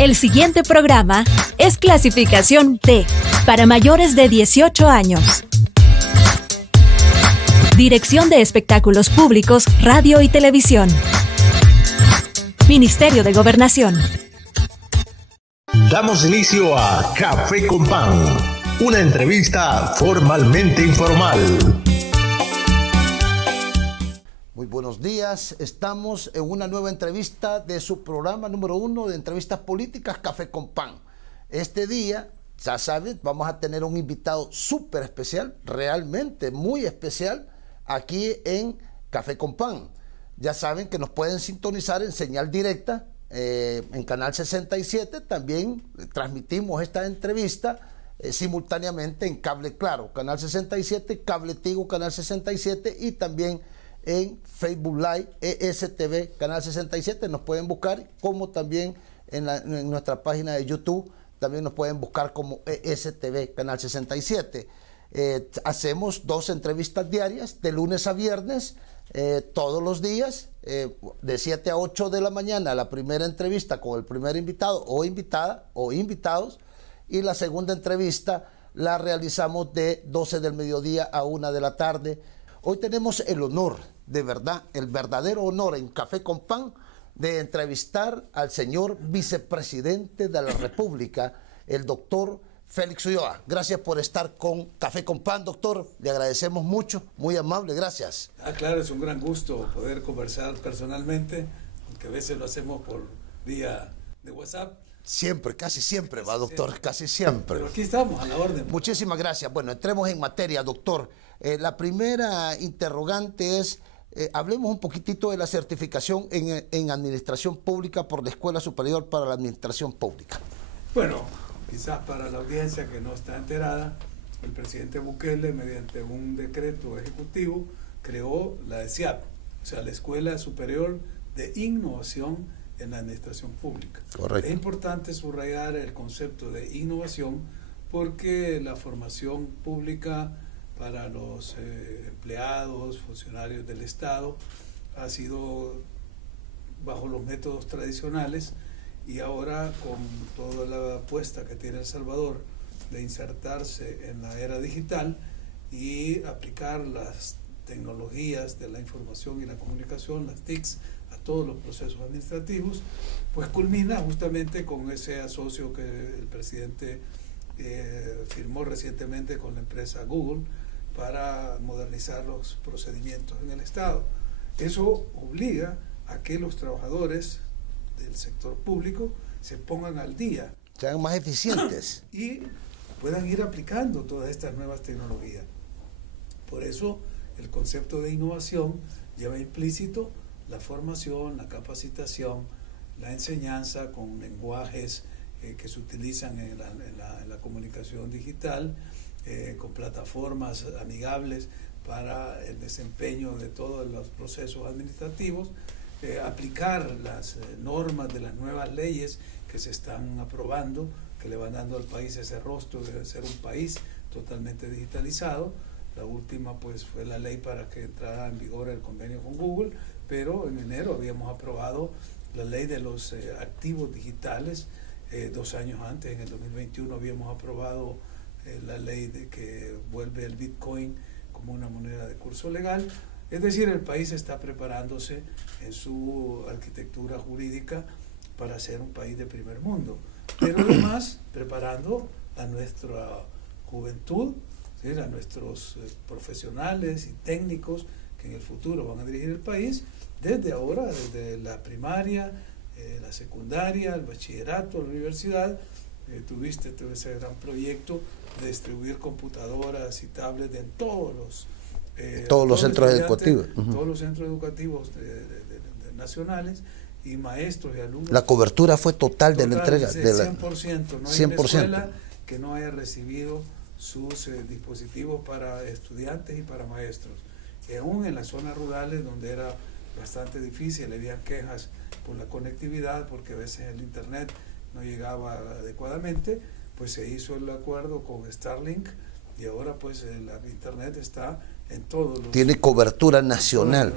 El siguiente programa es clasificación D, para mayores de 18 años. Dirección de Espectáculos Públicos, Radio y Televisión. Ministerio de Gobernación. Damos inicio a Café con Pan, una entrevista formalmente informal. Muy buenos días, estamos en una nueva entrevista de su programa número 1 de entrevistas políticas, Café con Pan. Este día, ya saben, vamos a tener un invitado súper especial, realmente muy especial, aquí en Café con Pan. Ya saben que nos pueden sintonizar en señal directa, en Canal 67, también transmitimos esta entrevista simultáneamente en Cable Claro, Canal 67, Cable Tigo, Canal 67 y también en Facebook Live, ESTV, Canal 67, nos pueden buscar, como también en nuestra página de YouTube, también nos pueden buscar como ESTV, Canal 67. Hacemos 2 entrevistas diarias, de lunes a viernes, todos los días, de 7 a 8 de la mañana, la primera entrevista con el primer invitado o invitada o invitados, y la segunda entrevista la realizamos de 12 del mediodía a 1 de la tarde. Hoy tenemos el honor, de verdad, el verdadero honor en Café con Pan de entrevistar al señor vicepresidente de la República, el doctor Félix Ulloa. Gracias por estar con Café con Pan, doctor. Le agradecemos mucho, muy amable, gracias. Claro, es un gran gusto poder conversar personalmente, aunque a veces lo hacemos por vía de WhatsApp. Siempre, casi siempre, va, doctor, casi siempre. Pero aquí estamos, a la orden. Muchísimas gracias. Bueno, entremos en materia, doctor. La primera interrogante es, hablemos un poquitito de la certificación en Administración Pública por la Escuela Superior para la Administración Pública. Bueno, quizás para la audiencia que no está enterada, el presidente Bukele, mediante un decreto ejecutivo, creó la ESIAP, o sea, la Escuela Superior de Innovación en la Administración Pública. Correcto. Es importante subrayar el concepto de innovación porque la formación pública para los empleados, funcionarios del Estado, ha sido bajo los métodos tradicionales, y ahora con toda la apuesta que tiene El Salvador de insertarse en la era digital y aplicar las tecnologías de la información y la comunicación, las TICs, a todos los procesos administrativos, pues culmina justamente con ese asocio que el presidente firmó recientemente con la empresa Google para modernizar los procedimientos en el Estado. Eso obliga a que los trabajadores del sector público se pongan al día, sean más eficientes y puedan ir aplicando todas estas nuevas tecnologías. Por eso el concepto de innovación lleva implícito la formación, la capacitación, la enseñanza con lenguajes que se utilizan en la comunicación digital, con plataformas amigables para el desempeño de todos los procesos administrativos, aplicar las normas de las nuevas leyes que se están aprobando, que le van dando al país ese rostro de ser un país totalmente digitalizado. La última pues fue la ley para que entrara en vigor el convenio con Google, pero en enero habíamos aprobado la ley de los activos digitales. 2 años antes, en el 2021, habíamos aprobado la ley de que vuelve el Bitcoin como una moneda de curso legal. Es decir, el país está preparándose en su arquitectura jurídica para ser un país de primer mundo, pero además preparando a nuestra juventud, ¿sí?, a nuestros profesionales y técnicos que en el futuro van a dirigir el país, desde ahora, desde la primaria, la secundaria, el bachillerato, la universidad. Tuviste ese gran proyecto de distribuir computadoras y tablets en todos los centros educativos. Todos los centros educativos nacionales, y maestros y alumnos. La cobertura fue total de la entrega. De 100%. No hay 100%. Una escuela que no haya recibido sus dispositivos para estudiantes y para maestros. Aún en las zonas rurales, donde era bastante difícil, había quejas por la conectividad, porque a veces el internet no llegaba adecuadamente, pues se hizo el acuerdo con Starlink, y ahora pues el internet está en todos los... Tiene cobertura nacional.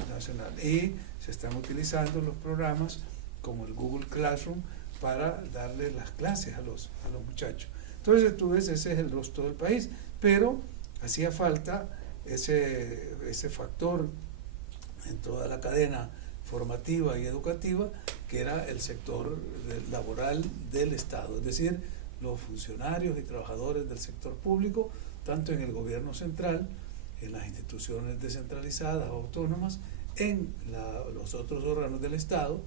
Y se están utilizando los programas como el Google Classroom para darle las clases a los muchachos. Entonces tú ves, ese es el rostro del país, pero hacía falta ese factor en toda la cadena formativa y educativa, que era el sector laboral del Estado, es decir, los funcionarios y trabajadores del sector público, tanto en el gobierno central, en las instituciones descentralizadas o autónomas, en los otros órganos del Estado,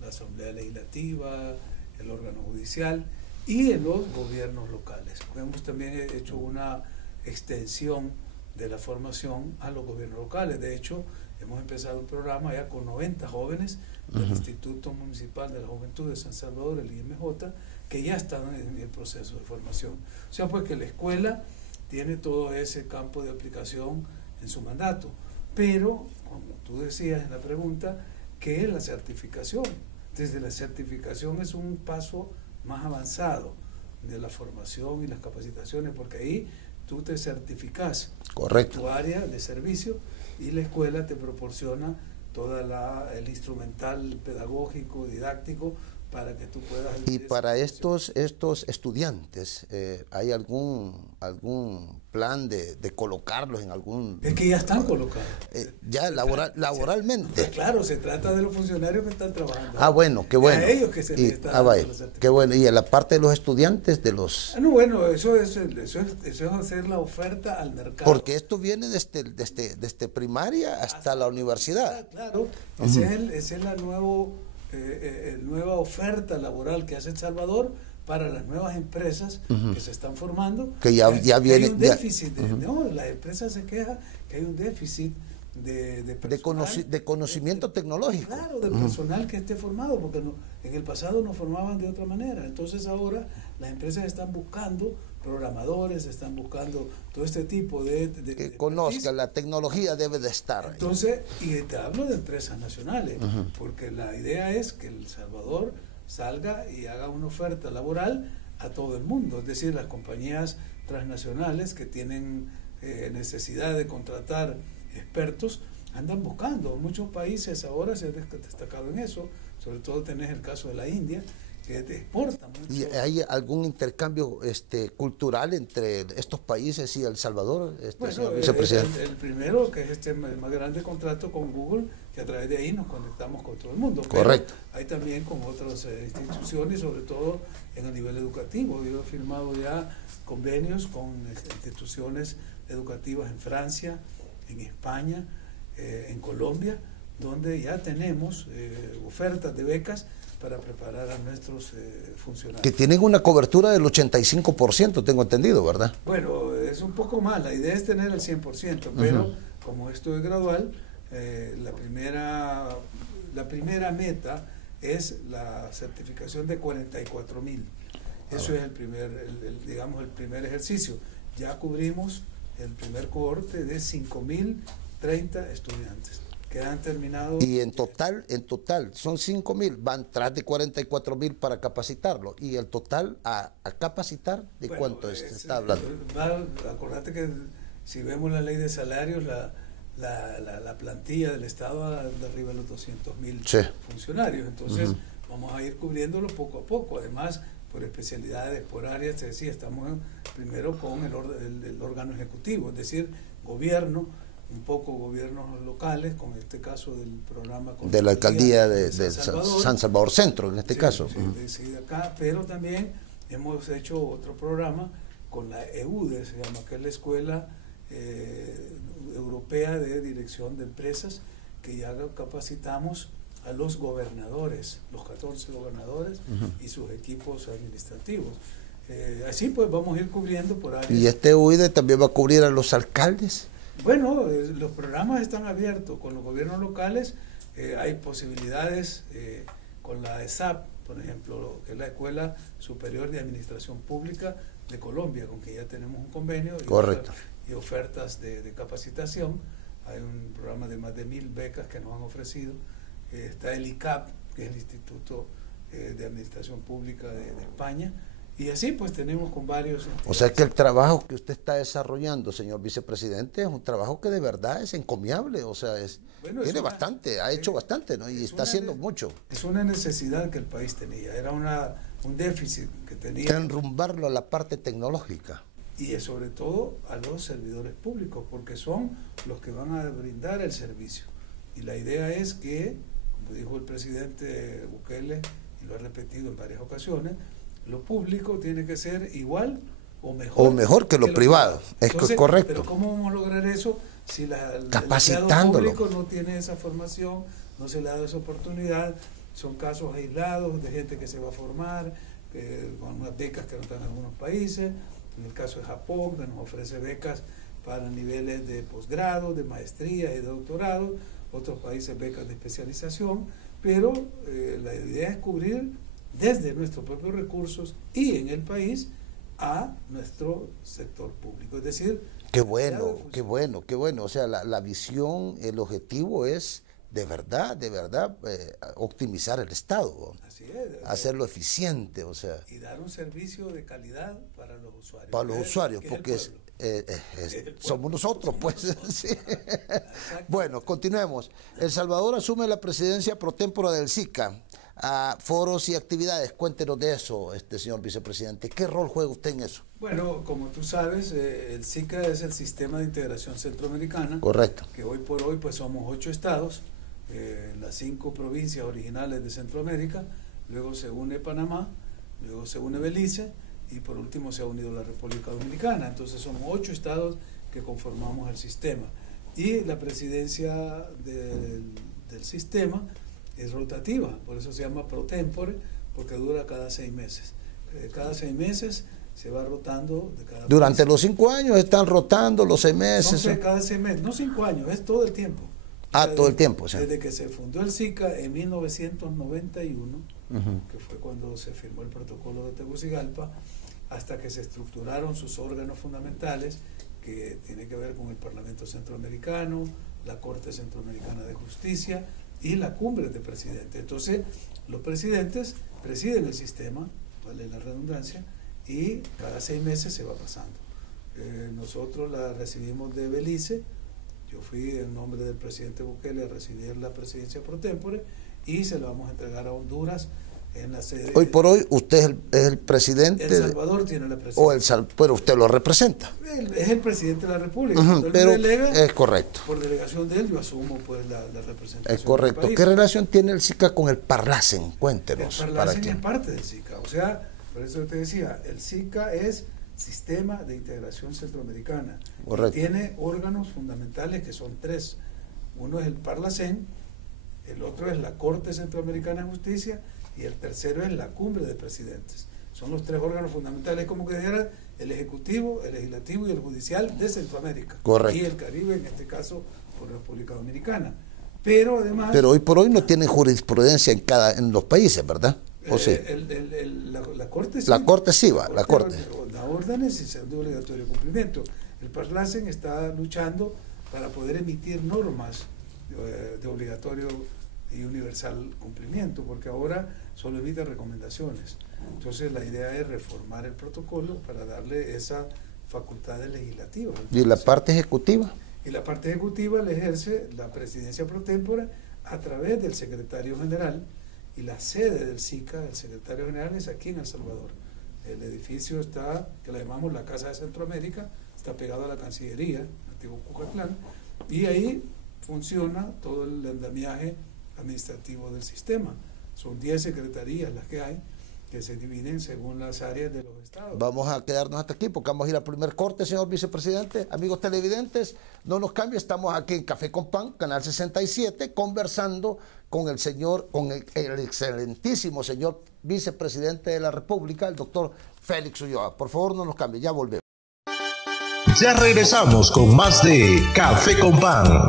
la Asamblea Legislativa, el órgano judicial y en los gobiernos locales. Hemos también hecho una extensión de la formación a los gobiernos locales. De hecho, hemos empezado un programa ya con 90 jóvenes del Instituto Municipal de la Juventud de San Salvador, el IMJ, que ya están en el proceso de formación. O sea, pues que la escuela tiene todo ese campo de aplicación en su mandato. Pero, como tú decías en la pregunta, ¿qué es la certificación? Desde la certificación es un paso más avanzado de la formación y las capacitaciones, porque ahí tú te certificas en tu área de servicio y la escuela te proporciona todo el instrumental pedagógico, didáctico, para que tú puedas... Y para estos estudiantes, ¿hay algún plan de colocarlos en algún... Es que ya están colocados. Ya laboralmente. Claro, se trata de los funcionarios que están trabajando. Ah, bueno, qué bueno. A ellos que se les está dando la certificación. Qué bueno. Y en la parte de los estudiantes, de los... No, bueno, eso es hacer la oferta al mercado. Porque esto viene desde primaria hasta la universidad. Claro, esa es la nueva oferta laboral que hace El Salvador para las nuevas empresas que se están formando. Que ya viene... Hay un déficit. No, la empresa se queja que hay un déficit de personal, de conocimiento tecnológico. Claro, de personal que esté formado, porque en el pasado nos formaban de otra manera. Entonces ahora las empresas están buscando programadores, están buscando todo este tipo de que conozcan, la tecnología debe de estar. Entonces, y te hablo de empresas nacionales, porque la idea es que El Salvador salga y haga una oferta laboral a todo el mundo, es decir, las compañías transnacionales que tienen necesidad de contratar expertos andan buscando. Muchos países ahora se han destacado en eso, sobre todo tenés el caso de la India, que exporta mucho. ¿Y hay algún intercambio cultural entre estos países y El Salvador, bueno, vicepresidente? El primero, que es el más grande contrato con Google, que a través de ahí nos conectamos con todo el mundo. Correcto. Pero hay también con otras instituciones, sobre todo en el nivel educativo. Yo he firmado ya convenios con instituciones educativas en Francia, en España, en Colombia, donde ya tenemos ofertas de becas para preparar a nuestros funcionarios. Que tienen una cobertura del 85%, tengo entendido, ¿verdad? Bueno, es un poco más, la idea es tener el 100%, pero como esto es gradual, la primera meta es la certificación de 44,000. Eso es el primer ejercicio. Ya cubrimos el primer cohorte de 5,030 estudiantes que han terminado. Y en total son 5,000, van tras de 44,000 para capacitarlo. Y el total a capacitar, ¿de cuánto se está hablando? Acordate que si vemos la ley de salarios, la plantilla del Estado va de arriba de los 200,000 funcionarios. Entonces vamos a ir cubriéndolo poco a poco. Además, por especialidades, por áreas, te decía, estamos primero con el órgano ejecutivo, es decir, gobierno, un poco gobiernos locales, con este caso del programa de la alcaldía de San Salvador Centro, en este caso. Sí, de acá, pero también hemos hecho otro programa con la EUDE, se llama, que es la Escuela Europea de Dirección de Empresas, que ya capacitamos a los gobernadores, los 14 gobernadores y sus equipos administrativos. Así pues vamos a ir cubriendo por áreas. ¿Y este EUDE también va a cubrir a los alcaldes? Bueno, los programas están abiertos con los gobiernos locales. Hay posibilidades con la ESAP, por ejemplo, que es la Escuela Superior de Administración Pública de Colombia, con que ya tenemos un convenio y ofertas de capacitación. Hay un programa de más de 1,000 becas que nos han ofrecido. Está el ICAP, que es el Instituto de Administración Pública de España, Y así pues tenemos con varios. O sea que el trabajo que usted está desarrollando, señor vicepresidente, es un trabajo que de verdad es encomiable, o sea, tiene bastante, ha hecho bastante, ¿no? Y está haciendo mucho. Es una necesidad que el país tenía, era un déficit que tenía. Que enrumbarlo a la parte tecnológica. Y sobre todo a los servidores públicos, porque son los que van a brindar el servicio. Y la idea es que, como dijo el presidente Bukele, y lo ha repetido en varias ocasiones, lo público tiene que ser igual o mejor que lo privado. Entonces, es correcto. Pero ¿cómo vamos a lograr eso si el capacitándolo? empleado público no tiene esa formación, no se le ha dado esa oportunidad? Son casos aislados de gente que se va a formar con unas becas que no están en algunos países. En el caso de Japón, que nos ofrece becas para niveles de posgrado, de maestría y de doctorado. Otros países becas de especialización. Pero la idea es cubrir desde nuestros propios recursos y en el país a nuestro sector público. Es decir, qué bueno. O sea, la visión, el objetivo es de verdad, optimizar el Estado. Así es, hacerlo eficiente, o sea. Y dar un servicio de calidad para los usuarios. Para los usuarios, porque somos nosotros, pues. Sí. Bueno, continuemos. El Salvador asume la presidencia pro tempore del SICA. Foros y actividades, cuéntenos de eso, señor vicepresidente. ¿Qué rol juega usted en eso? Bueno, como tú sabes, el SICA es el Sistema de Integración Centroamericana. Correcto. Que hoy por hoy pues somos 8 estados, las 5 provincias originales de Centroamérica, luego se une Panamá, luego se une Belice y por último se ha unido la República Dominicana. Entonces somos 8 estados que conformamos el sistema. Y la presidencia del sistema es rotativa, por eso se llama pro tempore, porque dura cada 6 meses. Cada 6 meses se va rotando de cada Durante país. los 5 años están rotando los 6 meses. No, cada 6 meses, no 5 años, es todo el tiempo. Todo el tiempo. O sea. Desde que se fundó el SICA en 1991, que fue cuando se firmó el protocolo de Tegucigalpa, hasta que se estructuraron sus órganos fundamentales, que tiene que ver con el Parlamento Centroamericano, la Corte Centroamericana de Justicia y la Cumbre de Presidentes. Entonces, los presidentes presiden el sistema, vale la redundancia, y cada 6 meses se va pasando. Nosotros la recibimos de Belice, yo fui en nombre del presidente Bukele a recibir la presidencia pro tempore y se la vamos a entregar a Honduras en la sede. Hoy por hoy usted es el presidente. El Salvador tiene la presidencia. Pero usted lo representa. Es el presidente de la República. Pero delega, es correcto. Por delegación de él yo asumo pues la representación. Es correcto. ¿Qué relación tiene el SICA con el Parlacen? Cuéntenos. El Parlacen es parte del SICA. O sea, por eso te decía, el SICA es Sistema de Integración Centroamericana. Correcto. Tiene órganos fundamentales que son 3. Uno es el Parlacen, el otro es la Corte Centroamericana de Justicia y el tercero es la Cumbre de Presidentes. Son los 3 órganos fundamentales, como que dijera el Ejecutivo, el Legislativo y el Judicial de Centroamérica. Correcto. Y el Caribe, en este caso, por República Dominicana. Pero además... Pero hoy por hoy no tienen jurisprudencia en los países, ¿verdad? ¿O sí? La Corte sí. La Corte sí va, la Corte. Da órdenes y se de obligatorio cumplimiento. El Parlacen está luchando para poder emitir normas de obligatorio y universal cumplimiento, porque ahora solo emite recomendaciones. Entonces la idea es reformar el protocolo para darle esa facultad legislativa. ¿Y la parte ejecutiva? Y la parte ejecutiva la ejerce la presidencia pro tempore a través del secretario general, y la sede del SICA, el secretario general, es aquí en El Salvador. El edificio está, que le llamamos la Casa de Centroamérica, está pegado a la Cancillería, antiguo Cucatlán, y ahí funciona todo el andamiaje administrativo del sistema. Son 10 secretarías las que hay, que se dividen según las áreas de los estados. Vamos a quedarnos hasta aquí porque vamos a ir al primer corte, señor vicepresidente. Amigos televidentes, no nos cambie, estamos aquí en Café con Pan, Canal 67, conversando con el excelentísimo señor vicepresidente de la República, el doctor Félix Ulloa. Por favor, no nos cambie, ya volvemos. Ya regresamos con más de Café con Pan.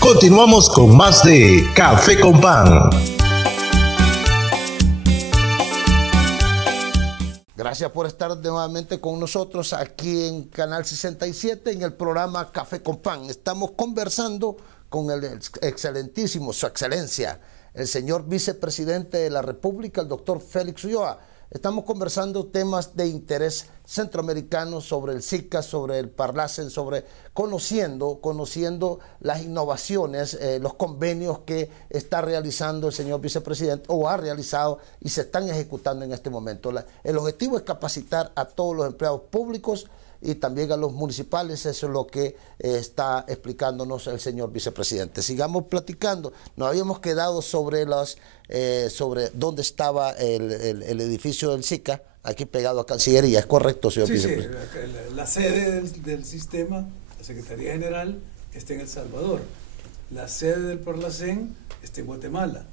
Continuamos con más de Café con Pan. Gracias por estar nuevamente con nosotros aquí en Canal 67 en el programa Café con Pan. Estamos conversando con el excelentísimo, su excelencia, el señor vicepresidente de la República, el doctor Félix Ulloa. Estamos conversando temas de interés centroamericano sobre el SICA, sobre el Parlacen, sobre conociendo las innovaciones, los convenios que está realizando el señor vicepresidente o ha realizado y se están ejecutando en este momento. El objetivo es capacitar a todos los empleados públicos y también a los municipales. Eso es lo que está explicándonos el señor vicepresidente. Sigamos platicando. Nos habíamos quedado sobre sobre dónde estaba el edificio del SICA, aquí pegado a Cancillería. ¿Es correcto, señor vicepresidente? Sí, la sede del sistema, la Secretaría General, está en El Salvador. La sede del Parlacen está en Guatemala.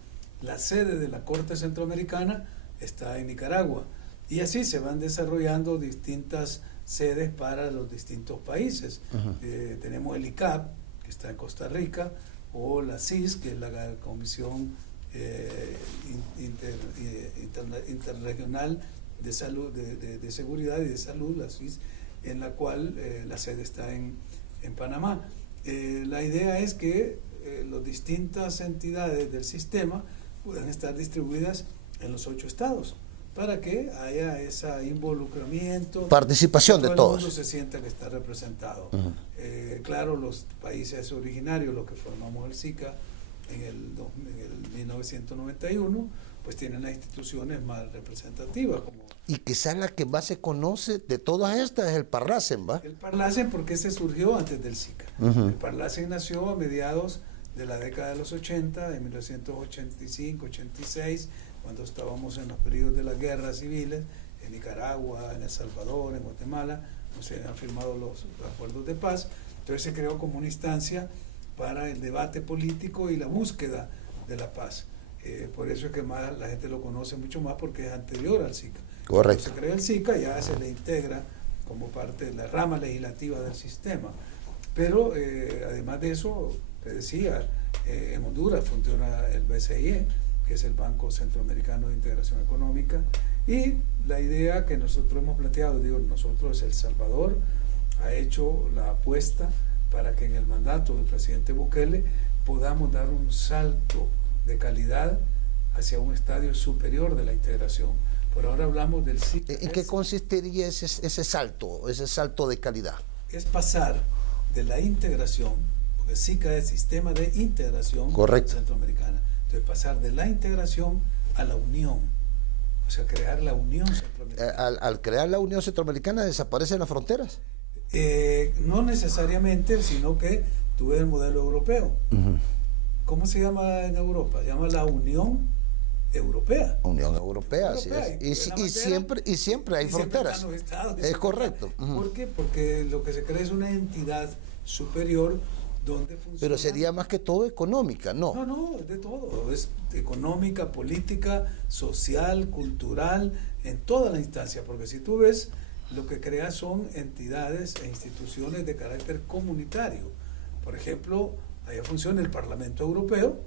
La sede de la Corte Centroamericana está en Nicaragua. Y así se van desarrollando distintas sedes para los distintos países. Tenemos el ICAP, que está en Costa Rica, o la CIS, que es la Comisión Interregional de Salud, de Seguridad y de Salud, la CIS, en la cual la sede está en Panamá. La idea es que las distintas entidades del sistema puedan estar distribuidas en los 8 estados, para que haya ese involucramiento, participación de todos, el mundo se sienta que está representado. Claro, los países originarios, los que formamos el SICA en el 1991, pues tienen las instituciones más representativas. Y quizás la que más se conoce de todas estas es el Parlacen, ¿va? El Parlacen, porque se surgió antes del SICA. El Parlacen nació a mediados de la década de los 80, de 1985, 86, cuando estábamos en los periodos de las guerras civiles, en Nicaragua, en El Salvador, en Guatemala, no se habían firmado los acuerdos de paz. Entonces se creó como una instancia para el debate político y la búsqueda de la paz. Por eso es que más la gente lo conoce mucho más, porque es anterior al SICA. Correcto. Cuando se crea el SICA, ya se le integra como parte de la rama legislativa del sistema. Pero además de eso, te decía, en Honduras funciona el BCIE, que es el Banco Centroamericano de Integración Económica, y la idea que nosotros hemos planteado, nosotros, El Salvador ha hecho la apuesta para que en el mandato del presidente Bukele podamos dar un salto de calidad hacia un estadio superior de la integración. Por ahora hablamos del SICA. ¿En qué consistiría ese salto de calidad? Es pasar de la integración, porque SICA es Sistema de Integración Centroamericana. Entonces, pasar de la integración a la unión, o sea, crear la Unión Centroamericana. Al crear la Unión Centroamericana, ¿desaparecen las fronteras? No necesariamente, sino que tú ves el modelo europeo. ¿Cómo se llama en Europa? Se llama la Unión Europea. Unión Europea, así es. Y siempre hay fronteras. Es correcto. ¿Por qué? Porque lo que se crea es una entidad superior donde funciona. Pero sería más que todo económica, ¿no? No, es de todo. Es económica, política, social, cultural, en toda la instancia. Porque si tú ves, lo que crea son entidades e instituciones de carácter comunitario. Por ejemplo, allá funciona el Parlamento Europeo,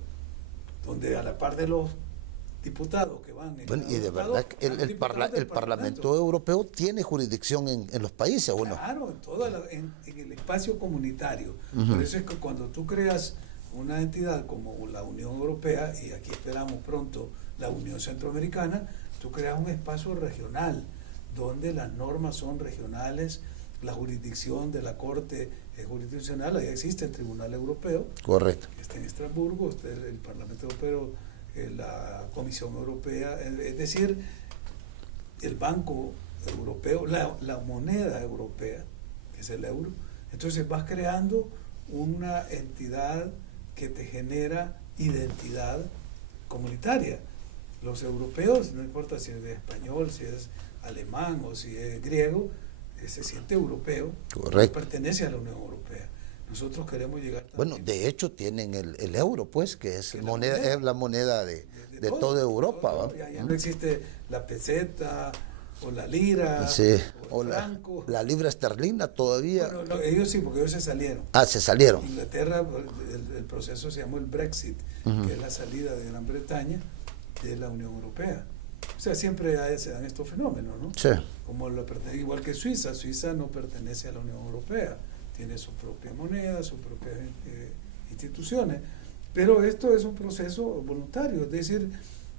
donde a la par de los diputados que van... Bueno, y de verdad que el Parlamento Europeo tiene jurisdicción en los países, ¿o no? Claro, en el espacio comunitario. Por eso es que cuando tú creas una entidad como la Unión Europea, y aquí esperamos pronto la Unión Centroamericana, tú creas un espacio regional, donde las normas son regionales, la jurisdicción de la Corte es jurisdiccional. Ahí existe el Tribunal Europeo. Correcto. Está en Estrasburgo, está el Parlamento Europeo, la Comisión Europea, es decir, el Banco Europeo, la moneda europea, que es el euro. Entonces vas creando una entidad que te genera identidad comunitaria. Los europeos, no importa si es de español, si es alemán o si es griego, se siente europeo. Correcto. Pertenece a la Unión Europea. Nosotros queremos llegar también. Bueno, de hecho tienen el euro, pues, que es la moneda de toda Europa. ¿Va? Ya no existe la peseta o la lira, sí, o el franco. La libra esterlina todavía. Bueno, ellos sí, porque ellos se salieron. Se salieron. Inglaterra, el proceso se llamó el Brexit, que es la salida de Gran Bretaña de la Unión Europea. O sea, siempre se dan estos fenómenos, ¿no? Sí. Como igual que Suiza. Suiza no pertenece a la Unión Europea, tiene su propia moneda, sus propias instituciones. Pero esto es un proceso voluntario, es decir,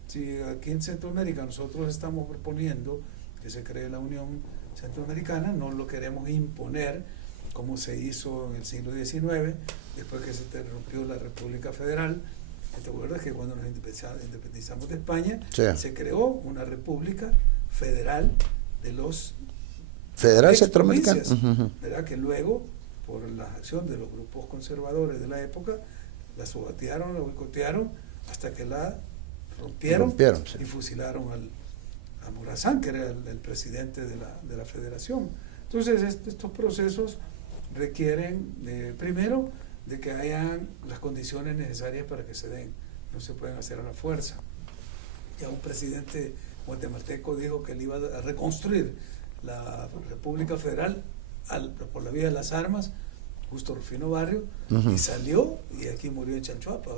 si aquí en Centroamérica nosotros estamos proponiendo que se cree la Unión Centroamericana, no lo queremos imponer como se hizo en el siglo XIX, después que se rompió la República Federal. ¿Te acuerdas que cuando nos independizamos de España, sí, se creó una república federal de los federal centroamericana, ¿verdad? Que luego, por la acción de los grupos conservadores de la época, la subatearon, la boicotearon, hasta que la rompieron sí, y fusilaron a Morazán, que era el presidente de la federación. Entonces, estos procesos requieren, primero, de que hayan las condiciones necesarias para que se den. No se pueden hacer a la fuerza. Ya un presidente guatemalteco dijo que él iba a reconstruir la República Federal por la vía de las armas, Justo Rufino Barrio, y salió, y aquí murió en Chalchuapa,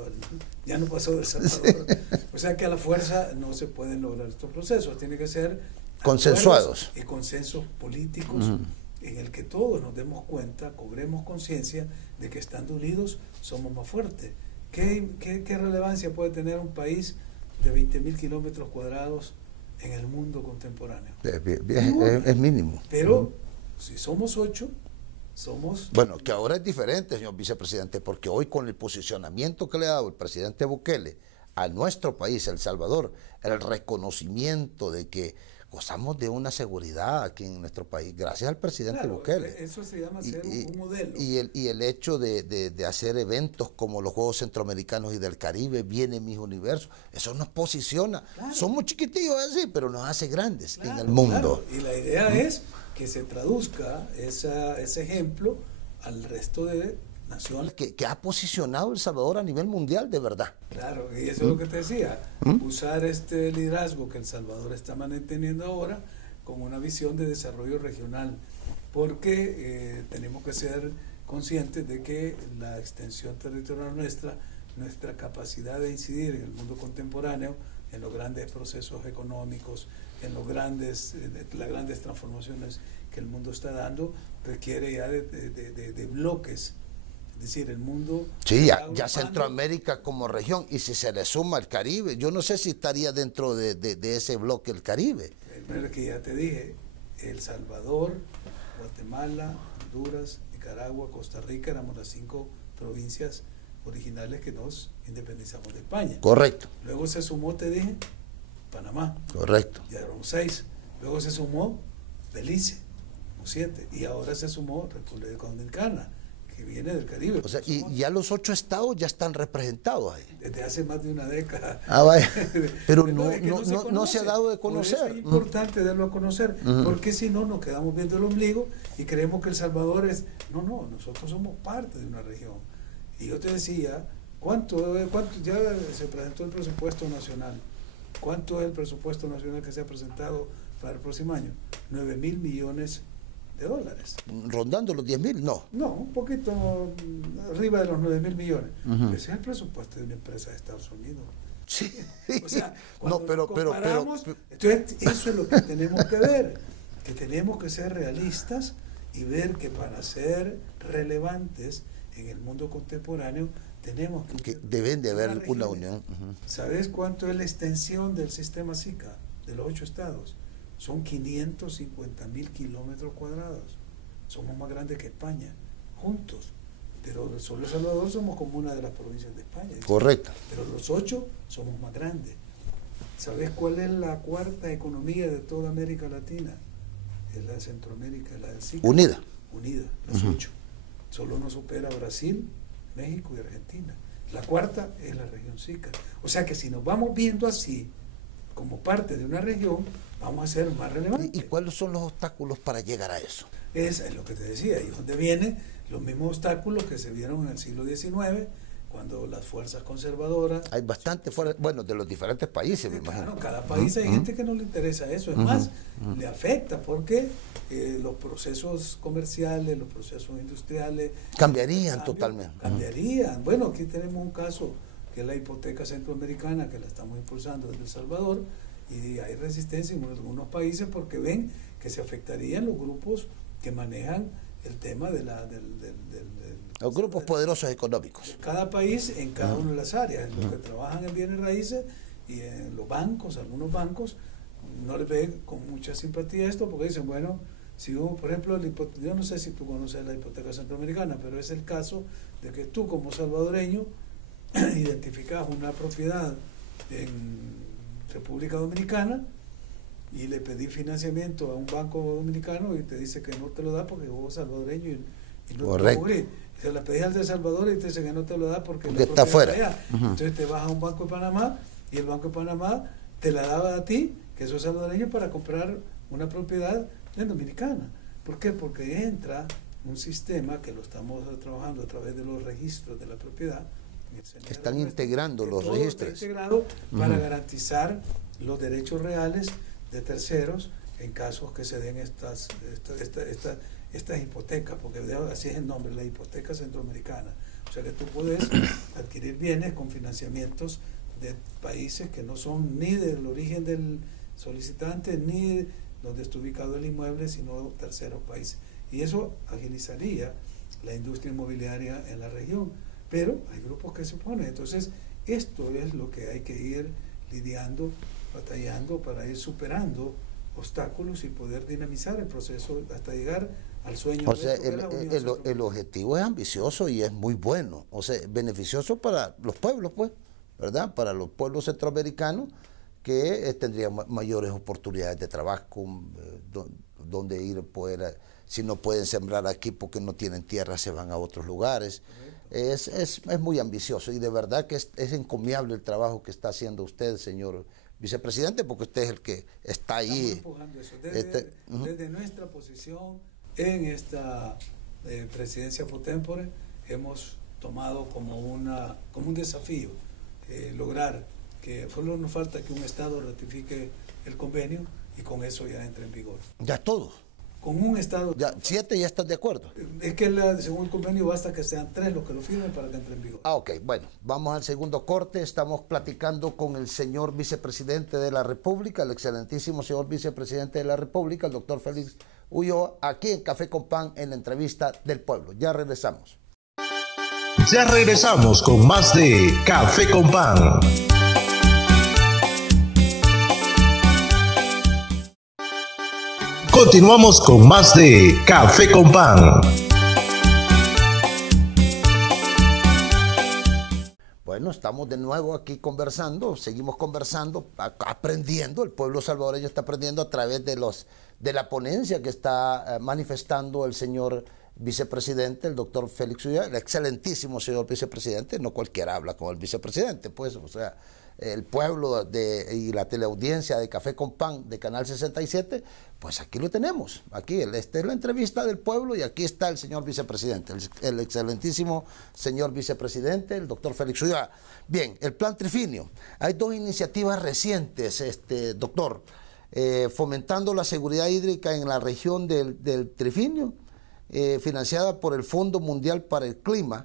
ya no pasó de Salvador. O sea que a la fuerza no se pueden lograr estos procesos, tiene que ser consensuados y consensos políticos en el que todos nos demos cuenta, cobremos conciencia de que estando unidos somos más fuertes. ¿Qué relevancia puede tener un país de 20.000 kilómetros cuadrados en el mundo contemporáneo? Es mínimo. Pero si somos 8, somos... Bueno, que ahora es diferente, señor vicepresidente, porque hoy con el posicionamiento que le ha dado el presidente Bukele a nuestro país, El Salvador, el reconocimiento de que gozamos de una seguridad aquí en nuestro país, gracias al presidente Bukele. Eso se llama ser un modelo. Y el hecho de hacer eventos como los Juegos Centroamericanos y del Caribe, viene Mis Universos, eso nos posiciona. Claro. Somos chiquitillos así, pero nos hace grandes en el mundo. Claro. Y la idea es que se traduzca ese ejemplo al resto de naciones. Que ha posicionado El Salvador a nivel mundial, de verdad. Claro, y eso es lo que te decía, usar este liderazgo que El Salvador está manteniendo ahora como una visión de desarrollo regional, porque tenemos que ser conscientes de que la extensión territorial nuestra capacidad de incidir en el mundo contemporáneo, en los grandes procesos económicos, en las grandes transformaciones que el mundo está dando, requiere ya de bloques. Es decir, el mundo... Sí, ya Centroamérica como región, y si se le suma el Caribe, yo no sé si estaría dentro de ese bloque el Caribe. Pero que ya te dije, El Salvador, Guatemala, Honduras, Nicaragua, Costa Rica, éramos las 5 provincias originales que nos independizamos de España. Correcto. Luego se sumó, te dije, Panamá. Correcto. Ya eran 6. Luego se sumó Belice, 7. Y ahora se sumó República Dominicana, que viene del Caribe. O sea, y ya los 8 estados ya están representados ahí. Desde hace más de una década. Vaya. Pero no se ha dado de conocer. Por eso es importante darlo a conocer, porque si no nos quedamos viendo el ombligo y creemos que El Salvador es... No, nosotros somos parte de una región. Y yo te decía, ¿cuánto ya se presentó el presupuesto nacional? ¿Cuánto es el presupuesto nacional que se ha presentado para el próximo año? 9.000 millones de dólares. ¿Rondando los 10.000? No. No, un poquito arriba de los 9.000 millones. Ese es el presupuesto de una empresa de Estados Unidos. Sí. O sea, comparamos, entonces eso es lo que tenemos que ver, que tenemos que ser realistas y ver que para ser relevantes en el mundo contemporáneo tenemos que deben de haber una unión. ¿Sabes cuánto es la extensión del sistema SICA de los 8 estados? Son 550.000 kilómetros cuadrados. Somos más grandes que España, juntos. Pero solo El Salvador somos como una de las provincias de España. Correcto. Pero los 8 somos más grandes. ¿Sabes cuál es la cuarta economía de toda América Latina? Es la de Centroamérica, la del SICA. Unida, los 8. Solo nos supera Brasil, México y Argentina. La cuarta es la región SICA. O sea que si nos vamos viendo así, como parte de una región, vamos a ser más relevantes. ¿Y cuáles son los obstáculos para llegar a eso? Es lo que te decía, y donde vienen los mismos obstáculos que se vieron en el siglo XIX, cuando las fuerzas conservadoras... Hay bastante fuera, bueno, de los diferentes países, me imagino. Claro, cada país hay gente que no le interesa eso, es más, le afecta porque los procesos comerciales, los procesos industriales... Cambiarían totalmente. Cambiarían. Bueno, aquí tenemos un caso que es la hipoteca centroamericana, que la estamos impulsando desde El Salvador, y hay resistencia en algunos países porque ven que se afectarían los grupos que manejan el tema del Los grupos poderosos económicos. Cada país en cada una de las áreas, los que trabajan en bienes raíces y en los bancos, algunos bancos no les ven con mucha simpatía esto porque dicen, bueno, si hubo, por ejemplo, yo no sé si tú conoces la hipoteca centroamericana, pero es el caso de que tú como salvadoreño identificas una propiedad en República Dominicana y le pedí financiamiento a un banco dominicano y te dice que no te lo da porque vos salvadoreño y no te lo cubrí. Se la pedí al de Salvador y te dice que no te lo da porque está fuera. Entonces te vas a un banco de Panamá y el banco de Panamá te la daba a ti, que sos salvadoreño, para comprar una propiedad en Dominicana. ¿Por qué? Porque entra un sistema que lo estamos trabajando a través de los registros de la propiedad. Que están integrando los registros. Está integrado para garantizar los derechos reales de terceros en casos que se den estas hipotecas, porque así es el nombre, la hipoteca centroamericana. O sea que tú puedes adquirir bienes con financiamientos de países que no son ni del origen del solicitante ni donde está ubicado el inmueble, sino terceros países. Y eso agilizaría la industria inmobiliaria en la región. Pero hay grupos que se oponen. Entonces, esto es lo que hay que ir lidiando, batallando para ir superando obstáculos y poder dinamizar el proceso hasta llegar al sueño. O sea, el objetivo es ambicioso y es muy bueno, o sea, beneficioso para los pueblos, pues, ¿verdad? Para los pueblos centroamericanos que tendrían mayores oportunidades de trabajo, donde ir, poder, si no pueden sembrar aquí porque no tienen tierra, se van a otros lugares. Es muy ambicioso y de verdad que es encomiable el trabajo que está haciendo usted, señor vicepresidente, porque usted es el que está ahí. Estamos empujando eso. Desde nuestra posición en esta presidencia pro tempore hemos tomado como un desafío lograr que solo nos falta que un Estado ratifique el convenio y con eso ya entre en vigor. Ya todo. Con un Estado. Ya, 7 ya están de acuerdo. Es que según el convenio basta que sean 3 los que lo firmen para que entre en vigor. Ok, bueno, vamos al segundo corte. Estamos platicando con el señor vicepresidente de la República, el excelentísimo señor vicepresidente de la República, el doctor Félix Ulloa, aquí en Café con Pan, en la entrevista del pueblo. Ya regresamos. Ya regresamos con más de Café con Pan. Continuamos con más de Café con Pan. Bueno, estamos de nuevo aquí conversando, seguimos conversando, aprendiendo. El pueblo salvadoreño está aprendiendo a través de la ponencia que está manifestando el señor vicepresidente, el doctor Félix Ulloa, el excelentísimo señor vicepresidente. No cualquiera habla con el vicepresidente, pues, o sea, el pueblo y la teleaudiencia de Café con Pan de Canal 67, pues aquí lo tenemos. Aquí, esta es la entrevista del pueblo y aquí está el señor vicepresidente, el excelentísimo señor vicepresidente, el doctor Félix Ulloa. Bien, el plan Trifinio. Hay 2 iniciativas recientes, doctor, fomentando la seguridad hídrica en la región del Trifinio, financiada por el Fondo Mundial para el Clima,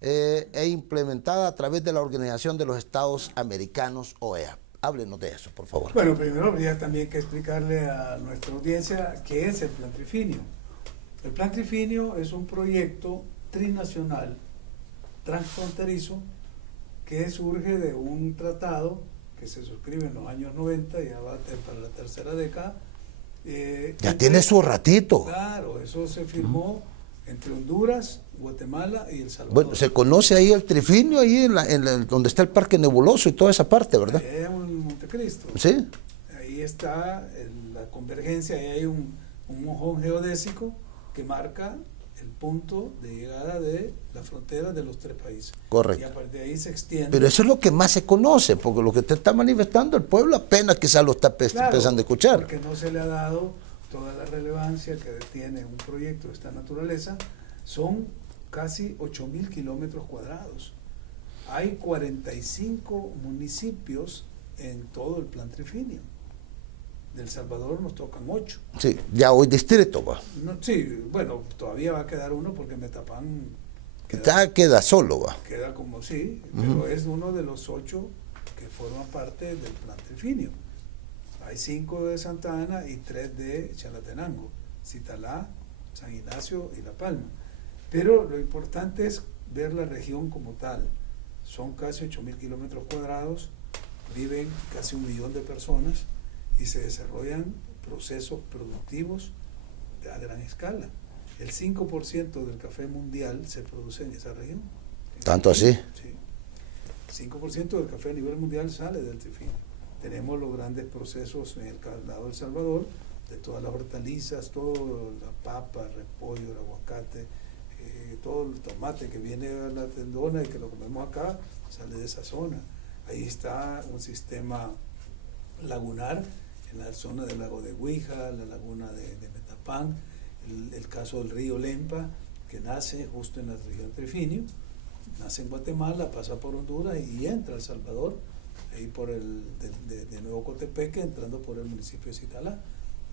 e implementada a través de la Organización de los Estados Americanos, OEA. Háblenos de eso, por favor. Bueno, primero habría también que explicarle a nuestra audiencia qué es el Plan Trifinio. El Plan Trifinio es un proyecto trinacional, transfronterizo, que surge de un tratado que se suscribe en los años 90, ya va para la tercera década. Ya tiene su ratito. Claro, eso se firmó entre Honduras, Guatemala y El Salvador. Bueno, se conoce ahí el Trifinio, ahí donde está el Parque Nebuloso y toda esa parte, ¿verdad? Es un Montecristo. Sí. Ahí está la convergencia, ahí hay un mojón geodésico que marca el punto de llegada de la frontera de los 3 países. Correcto. Y a partir de ahí se extiende. Pero eso es lo que más se conoce, porque lo que usted está manifestando, el pueblo apenas quizás lo está empezando a escuchar. Porque no se le ha dado toda la relevancia que tiene un proyecto de esta naturaleza. Son casi 8.000 kilómetros cuadrados. Hay 45 municipios en todo el Plan Trifinio. Del Salvador nos tocan 8. Sí, ya hoy distrito va. No, sí, bueno, todavía va a quedar uno porque Metapán queda solo va. Queda como sí, pero es uno de los 8 que forman parte del Plan Trifinio. Hay 5 de Santa Ana y 3 de Chalatenango, Citalá, San Ignacio y La Palma. Pero lo importante es ver la región como tal. Son casi 8.000 kilómetros cuadrados, viven casi 1 millón de personas y se desarrollan procesos productivos a gran escala. El 5% del café mundial se produce en esa región. ¿Tanto así? Sí. 5% del café a nivel mundial sale del Trifinio. Tenemos los grandes procesos en el lado de El Salvador, de todas las hortalizas, todo, la papa, el repollo, el aguacate, todo el tomate que viene a la tendona y que lo comemos acá, sale de esa zona. Ahí está un sistema lagunar en la zona del lago de Huija, la laguna de Metapán, el caso del río Lempa, que nace justo en la región Trifinio, nace en Guatemala, pasa por Honduras y entra a El Salvador, ahí por de Nuevo Cotepeque, entrando por el municipio de Citalá,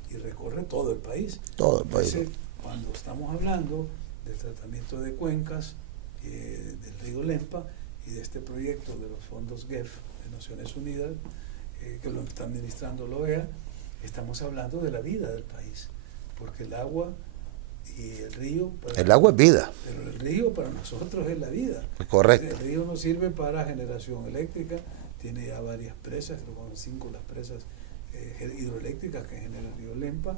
y recorre todo el país. Todo el país. Entonces, cuando estamos hablando del tratamiento de cuencas, del río Lempa y de este proyecto de los fondos GEF de Naciones Unidas, que lo está administrando la OEA, estamos hablando de la vida del país, porque el agua y el río... El agua es vida. Pero el río para nosotros es la vida. Correcto. El río nos sirve para generación eléctrica, tiene ya varias presas, creo que son 5 las presas hidroeléctricas que genera el río Lempa,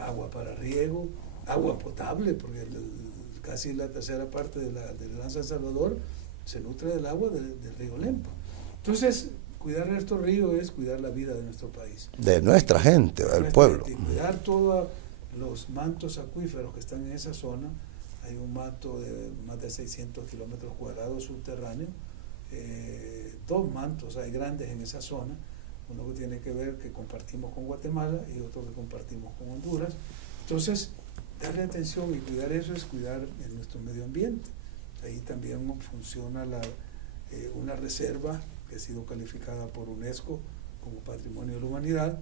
agua para riego, agua potable, porque casi la tercera parte de la Gran San Salvador se nutre del agua del río Lempa. Entonces, cuidar nuestro río es cuidar la vida de nuestro país. De nuestra gente, del pueblo. Cuidar todos los mantos acuíferos que están en esa zona. Hay un manto de más de 600 kilómetros cuadrados subterráneo. 2 mantos hay grandes en esa zona. Uno que tiene que ver que compartimos con Guatemala y otro que compartimos con Honduras. Entonces, darle atención y cuidar eso es cuidar en nuestro medio ambiente. Ahí también funciona una reserva que ha sido calificada por UNESCO como Patrimonio de la Humanidad,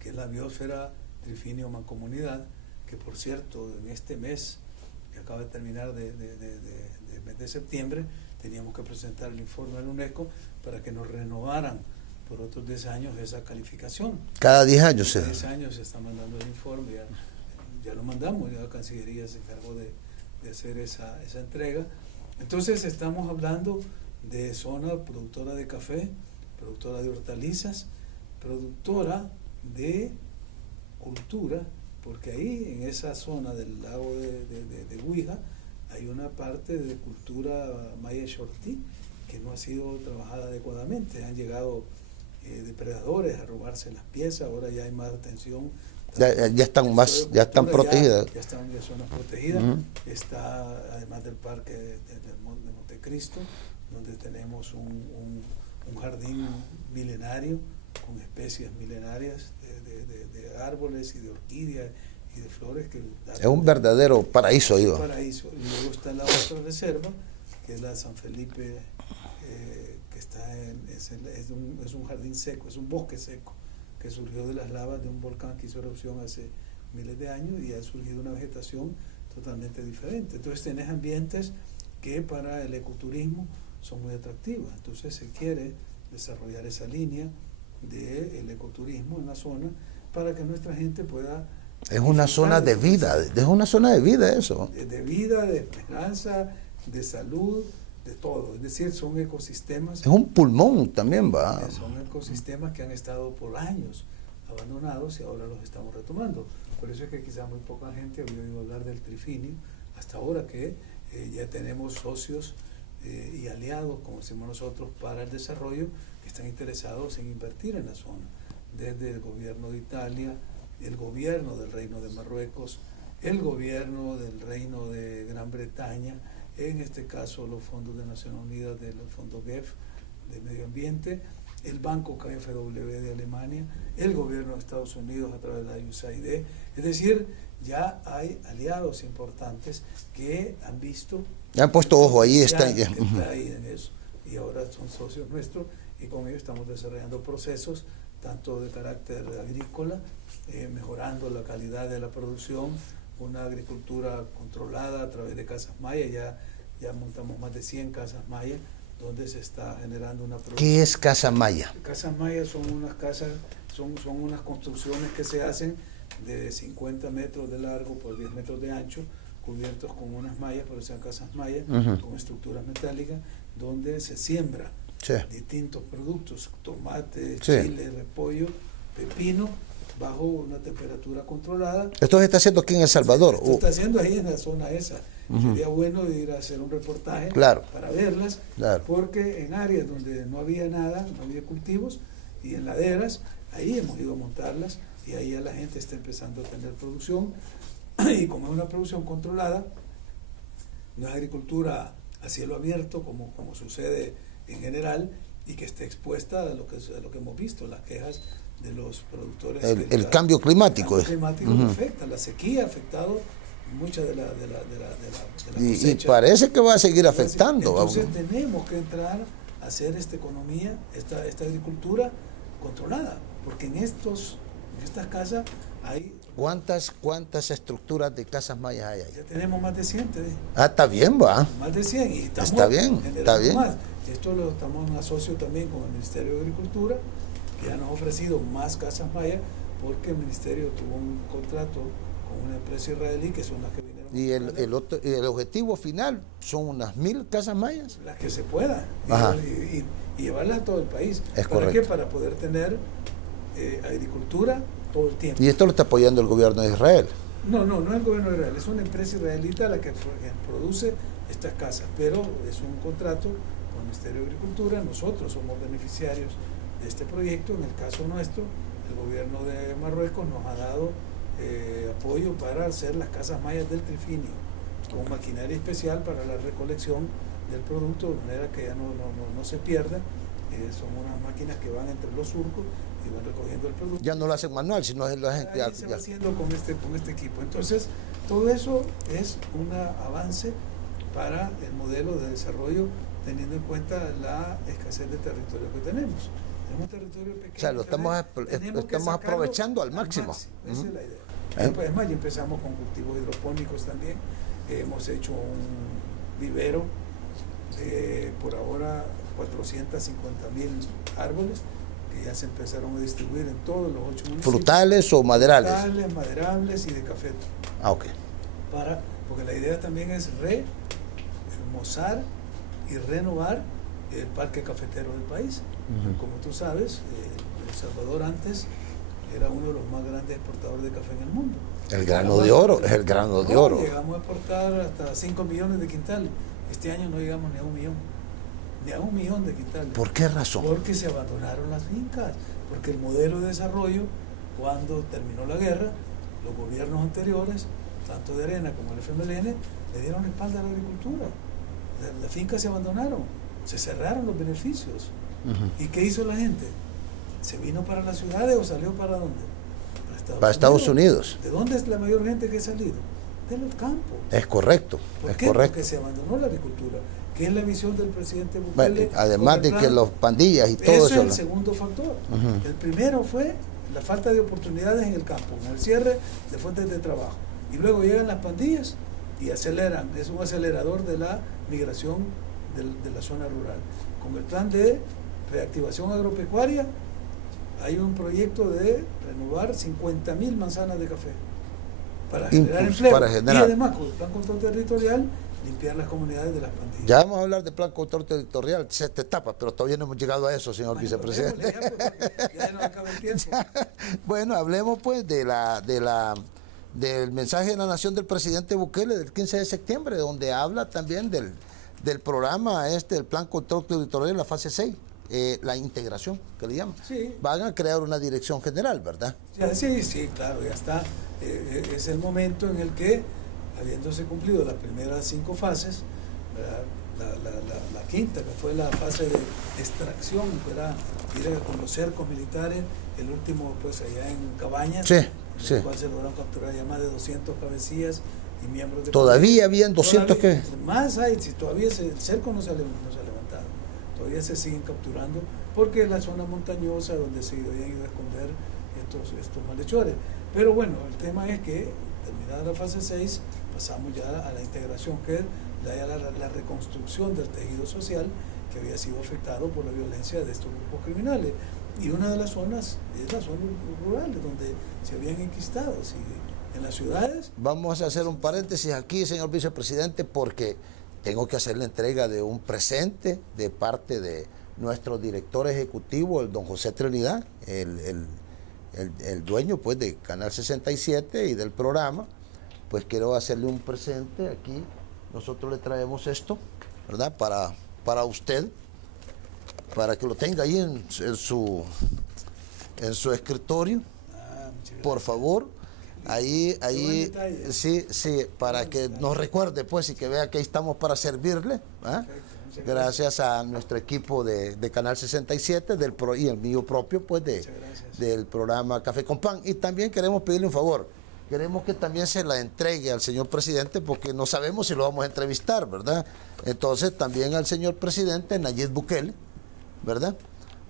que es la biosfera Trifinio Mancomunidad, que por cierto en este mes que acaba de terminar de mes de septiembre teníamos que presentar el informe a la UNESCO para que nos renovaran por otros 10 años esa calificación. Cada 10 años. Cada 10 años se está mandando el informe, ya lo mandamos, ya la Cancillería se encargó de hacer esa entrega. Entonces estamos hablando de zona productora de café, productora de hortalizas, productora de cultura, porque ahí en esa zona del lago de Huija hay una parte de cultura maya xortí que no ha sido trabajada adecuadamente. Han llegado depredadores a robarse las piezas, ahora ya hay más atención. Ya están más, ya están protegidas. Ya están en zonas protegidas. Está además del parque de Montecristo, donde tenemos un jardín milenario con especies milenarias de árboles y de orquídeas y de flores. Es un verdadero paraíso. Un paraíso. Y luego está la otra reserva, que es la San Felipe, que está es un jardín seco, es un bosque seco, que surgió de las lavas de un volcán que hizo erupción hace miles de años y ha surgido una vegetación totalmente diferente. Entonces tenés ambientes que para el ecoturismo son muy atractivos. Entonces se quiere desarrollar esa línea del ecoturismo en la zona para que nuestra gente pueda... Es una zona de vida, es una zona de vida eso. De vida, de esperanza, de salud, de todo. Es decir, son ecosistemas... Es un pulmón también, va. Son ecosistemas que han estado por años abandonados y ahora los estamos retomando. Por eso es que quizás muy poca gente había oído hablar del Trifinio, hasta ahora que ya tenemos socios y aliados, como decimos nosotros, para el desarrollo, que están interesados en invertir en la zona, desde el gobierno de Italia, el gobierno del Reino de Marruecos, el gobierno del Reino de Gran Bretaña, en este caso los fondos de Naciones Unidas, del Fondo GEF de Medio Ambiente, el Banco KfW de Alemania, el gobierno de Estados Unidos a través de la USAID. Es decir, ya hay aliados importantes que han visto... Ya han puesto ojo, ahí está. Está ahí en eso. Y ahora son socios nuestros y con ellos estamos desarrollando procesos tanto de carácter agrícola, mejorando la calidad de la producción, una agricultura controlada a través de casas maya. Ya montamos más de 100 casas maya donde se está generando una producción. ¿Qué es casa maya? Casas mayas son unas casas, son unas construcciones que se hacen de 50 metros de largo por 10 metros de ancho, cubiertos con unas mallas, por eso casas mallas, con estructuras metálicas, donde se siembra distintos productos, tomate, chile, repollo, pepino, bajo una temperatura controlada. ¿Esto se está haciendo aquí en El Salvador? Esto se está haciendo ahí en la zona esa. Sería bueno ir a hacer un reportaje para verlas, porque en áreas donde no había nada, no había cultivos, y en laderas, ahí hemos ido a montarlas, y ahí ya la gente está empezando a tener producción, y como es una producción controlada, no es agricultura a cielo abierto como sucede en general, y que esté expuesta a lo que hemos visto, las quejas de los productores. El cambio climático. El cambio climático afecta, la sequía ha afectado mucha de la cosecha. Y parece que va a seguir afectando. Entonces tenemos que entrar a hacer esta economía, esta agricultura controlada, porque en estas casas hay... ¿Cuántas estructuras de casas mayas hay ahí? Ya tenemos más de 100. Está bien, va. Más de 100. Y estamos está bien. Más. Esto lo estamos en asocio también con el Ministerio de Agricultura, que ya nos ha ofrecido más casas mayas, porque el Ministerio tuvo un contrato con una empresa israelí, que son las que vinieron. ¿Y el objetivo final son unas 1000 casas mayas? Las que se puedan. Y llevarlas a todo el país. Es ¿Para correcto. qué? Para poder tener agricultura todo el tiempo. ¿Y esto lo está apoyando el gobierno de Israel? No es el gobierno de Israel, es una empresa israelita la que produce estas casas, pero es un contrato con el Ministerio de Agricultura. Nosotros somos beneficiarios de este proyecto. En el caso nuestro, el gobierno de Marruecos nos ha dado apoyo para hacer las casas mayas del trifinio, con maquinaria especial para la recolección del producto, de manera que ya no se pierda. Son unas máquinas que van entre los surcos y van recogiendo el producto. Ya no lo hacen manual, sino es la gente. Se va haciendo con este equipo. Entonces, todo eso es un avance para el modelo de desarrollo, teniendo en cuenta la escasez de territorio que tenemos. Tenemos un territorio pequeño. O sea, lo estamos aprovechando al máximo. Esa es la idea. Es más, ya empezamos con cultivos hidropónicos también. Hemos hecho un vivero, por ahora 450.000 árboles, que ya se empezaron a distribuir en todos los 8 municipios. ¿Frutales o maderables? Frutales, maderables y de café. Ok. Porque la idea también es remozar y renovar el parque cafetero del país. Como tú sabes, El Salvador antes era uno de los más grandes exportadores de café en el mundo. El grano de oro, es el grano de oro. Llegamos a exportar hasta 5 millones de quintales. Este año no llegamos ni a 1 millón. Ni a 1 millón de quintales. ¿Por qué razón? Porque se abandonaron las fincas. Porque el modelo de desarrollo, cuando terminó la guerra, los gobiernos anteriores, tanto de Arena como el FMLN, le dieron espalda a la agricultura. Las fincas se abandonaron, se cerraron los beneficios. ¿Y qué hizo la gente? ¿Se vino para las ciudades o salió para dónde? Para Estados Unidos. ¿De dónde es la mayor gente que ha salido? Del campo. Es correcto. ¿Por qué? Porque se abandonó la agricultura, que es la visión del presidente Bukele. Además de que los pandillas y todo eso. Eso es el segundo factor. El primero fue la falta de oportunidades en el campo, con el cierre de fuentes de trabajo. Y luego llegan las pandillas y aceleran, es un acelerador de la migración de la zona rural. Con el plan de reactivación agropecuaria, hay un proyecto de renovar 50.000 manzanas de café para generar empleo. Y además, con el plan control territorial, limpiar las comunidades de las pandillas. Ya vamos a hablar de plan control territorial, 7 etapas, pero todavía no hemos llegado a eso, señor vicepresidente. Ya nos acaba el tiempo. Bueno, hablemos pues del mensaje de la nación del presidente Bukele del 15 de septiembre, donde habla también del programa del plan control territorial, la fase 6. La integración, que le llaman. Sí. Van a crear una dirección general, ¿verdad? Sí, claro, ya está. Es el momento en el que, habiéndose cumplido las primeras 5 fases, la quinta, que fue la fase de extracción, que era ir con los cercos militares, el último pues allá en Cabañas, en el cual se lograron capturar ya más de 200 cabecillas y miembros de... Todavía habían 200 que... Más hay, si todavía el cerco no se ha levantado. Todavía se siguen capturando porque es la zona montañosa donde se habían ido a esconder estos malhechores. Pero bueno, el tema es que terminada la fase 6 pasamos ya a la integración, que es la reconstrucción del tejido social que había sido afectado por la violencia de estos grupos criminales. Y una de las zonas es la zona rural, donde se habían enquistado. Si en las ciudades. Vamos a hacer un paréntesis aquí, señor vicepresidente, porque tengo que hacer la entrega de un presente de parte de nuestro director ejecutivo, el don José Trinidad, el dueño pues de Canal 67 y del programa. Pues quiero hacerle un presente aquí. Nosotros le traemos esto, ¿verdad? Para usted, para que lo tenga ahí en su escritorio, por favor. Ahí, sí, para que nos recuerde, pues, y que vea que ahí estamos para servirle, ¿eh? Gracias a nuestro equipo de Canal 67 y el mío propio, pues, del programa Café con Pan. Y también queremos pedirle un favor. Queremos que también se la entregue al señor presidente, porque no sabemos si lo vamos a entrevistar, ¿verdad? Entonces, también al señor presidente Nayib Bukele, ¿verdad?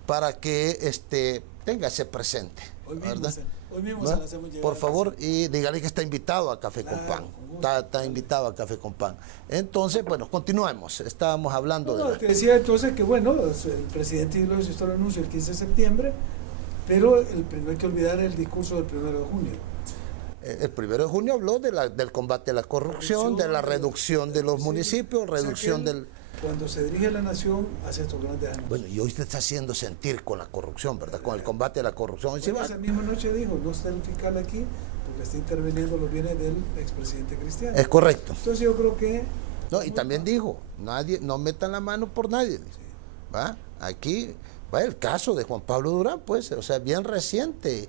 Para que tenga ese presente, ¿verdad? Hoy mismo se lo hacemos llegar. Por favor, y dígale que está invitado a Café con Pan. Está invitado a Café con Pan. Entonces, bueno, continuemos. Estábamos hablando de... Te decía entonces que, bueno, el presidente dio su anuncio el 15 de septiembre, pero no hay que olvidar el discurso del 1 de junio. El 1 de junio habló del combate a la corrupción, de la reducción de los municipios, reducción del... Cuando se dirige a la nación, hace estos grandes anuncios. Bueno, y hoy se está haciendo sentir con la corrupción, ¿verdad? Con el combate a la corrupción. Bueno, esa misma noche dijo, no está el fiscal aquí porque está interviniendo los bienes del expresidente Cristiano. Es correcto. Entonces yo creo que... No, y también dijo, no metan la mano por nadie. ¿Va? Aquí va el caso de Juan Pablo Durán, pues, o sea, bien reciente.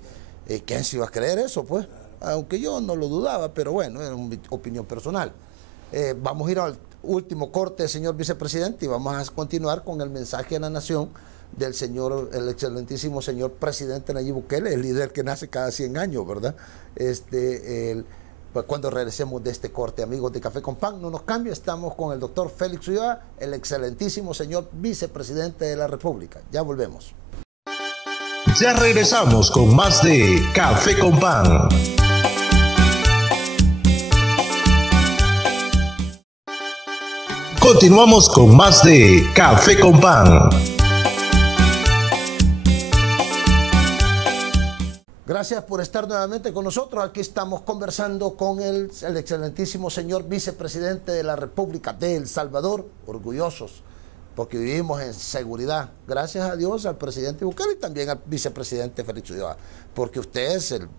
¿Quién se iba a creer eso, pues? Aunque yo no lo dudaba, pero bueno, es una opinión personal. Vamos a ir al último corte, señor vicepresidente, y vamos a continuar con el mensaje a la nación del el excelentísimo señor presidente Nayib Bukele, el líder que nace cada 100 años, ¿verdad? Pues cuando regresemos de este corte, amigos de Café con Pan, no nos cambie, estamos con el doctor Félix Ulloa, el excelentísimo señor vicepresidente de la República. Ya volvemos. Ya regresamos con más de Café con Pan. Continuamos con más de Café con Pan. Gracias por estar nuevamente con nosotros. Aquí estamos conversando con el excelentísimo señor vicepresidente de la República de El Salvador, orgullosos porque vivimos en seguridad. Gracias a Dios, al presidente Bukele y también al vicepresidente Félix Ulloa, porque usted es el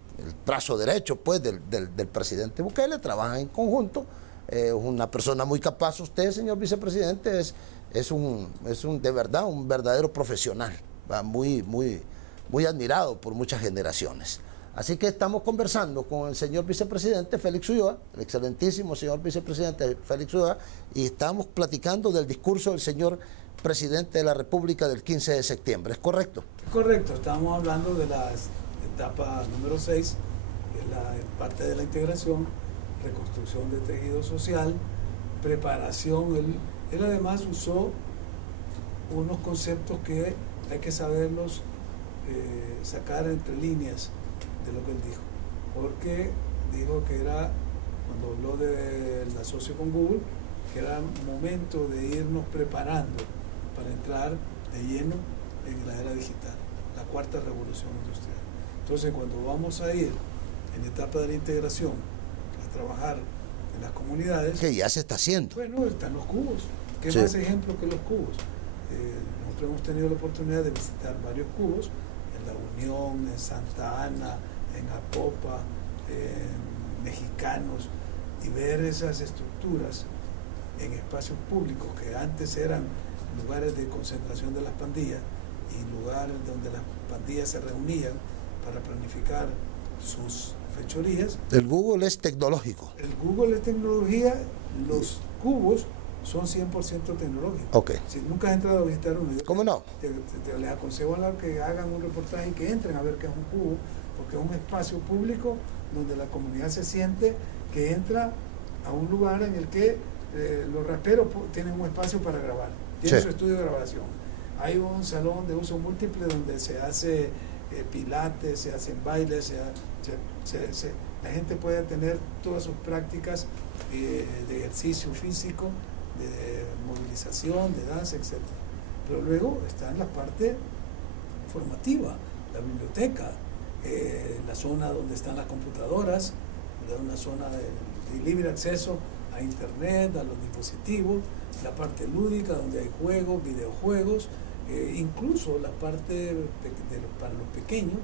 brazo derecho pues del presidente Bukele, trabajan en conjunto. Una persona muy capaz. Usted, señor vicepresidente, es un de verdad un verdadero profesional, muy admirado por muchas generaciones. Así que estamos conversando con el señor vicepresidente Félix Ulloa, el excelentísimo señor vicepresidente Félix Ulloa, y estamos platicando del discurso del señor presidente de la República del 15 de septiembre. ¿Es correcto? Correcto, estamos hablando de la etapa número 6, que es la parte de la integración, reconstrucción de tejido social, preparación. Él además usó unos conceptos que hay que saberlos sacar entre líneas de lo que él dijo, porque dijo que era, cuando habló del asocio con Google, que era momento de irnos preparando para entrar de lleno en la era digital, la cuarta revolución industrial. Entonces, cuando vamos a ir en etapa de la integración trabajar en las comunidades. Que ya se está haciendo. Bueno, están los cubos. ¿Qué sí. más ejemplo que los cubos? Nosotros hemos tenido la oportunidad de visitar varios cubos, en La Unión, en Santa Ana, en Apopa, en Mexicanos, y ver esas estructuras en espacios públicos que antes eran lugares de concentración de las pandillas y lugares donde las pandillas se reunían para planificar sus fechorías. El Google es tecnológico. El Google es tecnología, los cubos son 100% tecnológicos. Okay. Si nunca has entrado a visitar uno, ¿cómo no? Les aconsejo a que hagan un reportaje y que entren a ver qué es un cubo, porque es un espacio público donde la comunidad se siente que entra a un lugar en el que los raperos tienen un espacio para grabar, tienen su estudio de grabación. Hay un salón de uso múltiple donde se hace pilates, se hacen bailes, la gente puede tener todas sus prácticas de ejercicio físico, de movilización, de danza, etc. Pero luego está en la parte formativa, la biblioteca, la zona donde están las computadoras, de una zona de libre acceso a internet, a los dispositivos, la parte lúdica donde hay juegos, videojuegos, incluso la parte para los pequeños,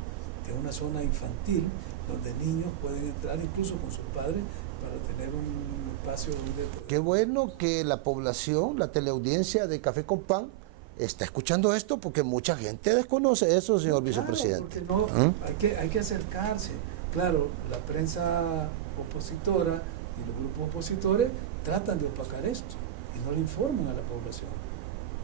de una zona infantil donde niños pueden entrar incluso con sus padres para tener un espacio donde... Qué bueno que la población, la teleaudiencia de Café con Pan está escuchando esto, porque mucha gente desconoce eso, señor vicepresidente. Porque no, hay que acercarse. Claro, la prensa opositora y los grupos opositores tratan de opacar esto y no le informan a la población.